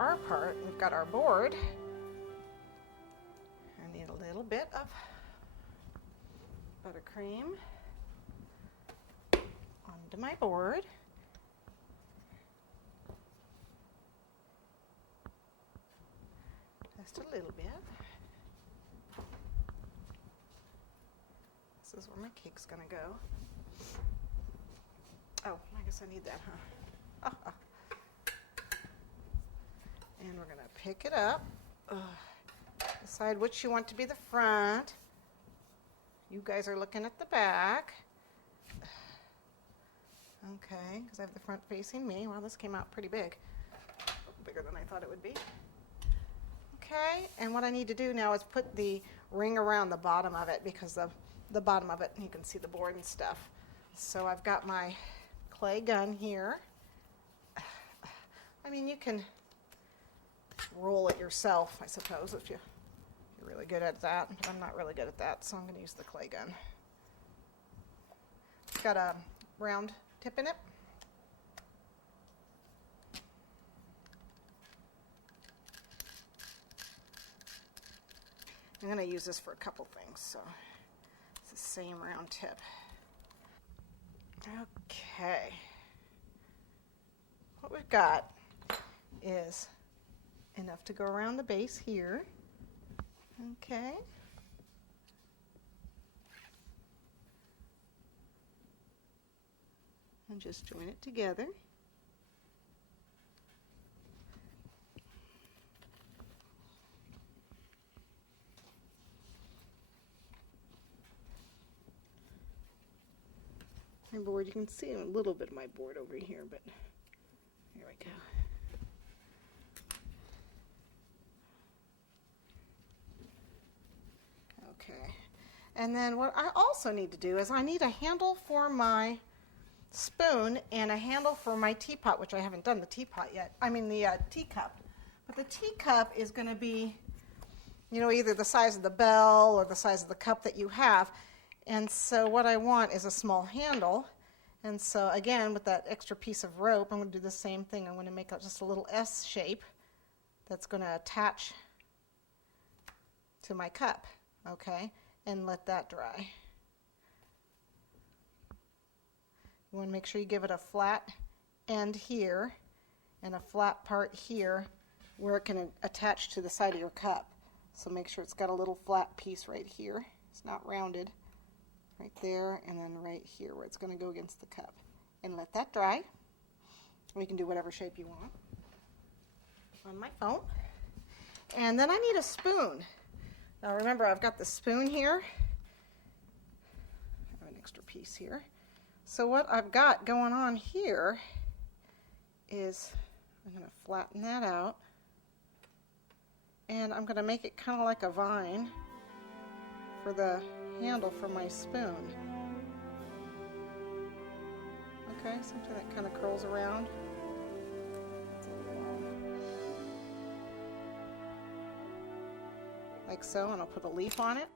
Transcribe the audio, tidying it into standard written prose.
our part, we've got our board. I need a little bit of buttercream onto my board. Just a little bit. This is where my cake's gonna go. Oh, I guess I need that, huh? And we're gonna pick it up. Decide which you want to be the front. You guys are looking at the back. Okay, because I have the front facing me. Well, this came out pretty big. Bigger than I thought it would be. Okay, and what I need to do now is put the ring around the bottom of it, because the bottom of it, you can see the board and stuff. So I've got my clay gun here. I mean, you can roll it yourself, I suppose, if you're really good at that. But I'm not really good at that, so I'm going to use the clay gun. It's got a round tip in it. I'm going to use this for a couple things, so it's the same round tip. Okay. What we've got is enough to go around the base here. Okay. And just join it together. My board, you can see a little bit of my board over here, but here we go. Okay, and then what I also need to do is I need a handle for my spoon and a handle for my teapot, which I haven't done the teapot yet. I mean the teacup. But the teacup is going to be, you know, either the size of the bell or the size of the cup that you have. And so what I want is a small handle. And so again, with that extra piece of rope, I'm going to do the same thing. I'm going to make just a little S shape that's going to attach to my cup, okay, and let that dry. You want to make sure you give it a flat end here and a flat part here where it can attach to the side of your cup. So make sure it's got a little flat piece right here. It's not rounded. Right there, and then right here where it's going to go against the cup. And let that dry. We can do whatever shape you want on my phone. And then I need a spoon. Now remember, I've got the spoon here. I have an extra piece here. So what I've got going on here is I'm going to flatten that out. And I'm going to make it kind of like a vine for the handle for my spoon. Okay, something that kind of curls around. Like so, and I'll put a leaf on it.